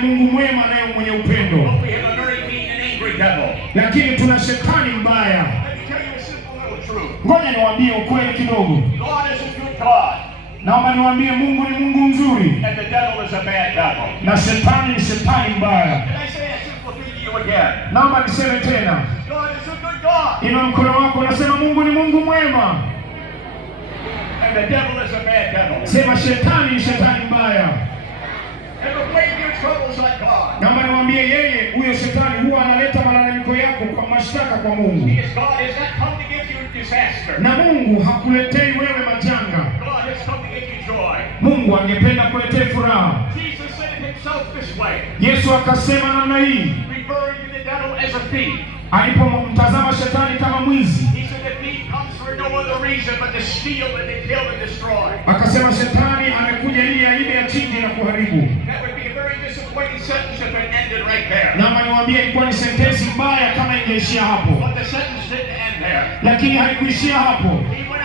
Mungu mwema naye mwenye upendo. But we have a very mean and angry devil. Lakini tuna shetani mbaya. Let me tell you a simple little truth. Ngoja niwaambie ukweli kidogo. God is a good God. Naomba niwaambie Mungu ni Mungu mzuri. And the devil is a bad devil. Na shetani ni shetani mbaya. Can I say a simple thing to you again? Naomba niseme tena. God is a good God. Inua mkono wako unasema Mungu ni Mungu mwema. And the devil is a bad devil. Sema shetani ni shetani mbaya. And the blame your troubles on God. Naomba niwaambie yeye huyo shetani huwa analeta malalamiko yako kwa mashtaka kwa Mungu. Because God has not come to give you disaster. Na Mungu hakuletei wewe majanga. God has come to give you joy. Mungu angependa kuletea furaha. Jesus said it himself this way. Yesu akasema namna hii. Referring to the devil as a thief. Alipomtazama shetani kama mwizi. He said the thief comes for no other reason but to steal and to kill and destroy. Akasema shetani amekuja ili aibe, achinje na kuharibu. That would be a very disappointing sentence if it ended right there. Na niwaambie ilikuwa ni sentensi mbaya kama ingeishia hapo. But the sentence didn't end there. Lakini haikuishia hapo. He went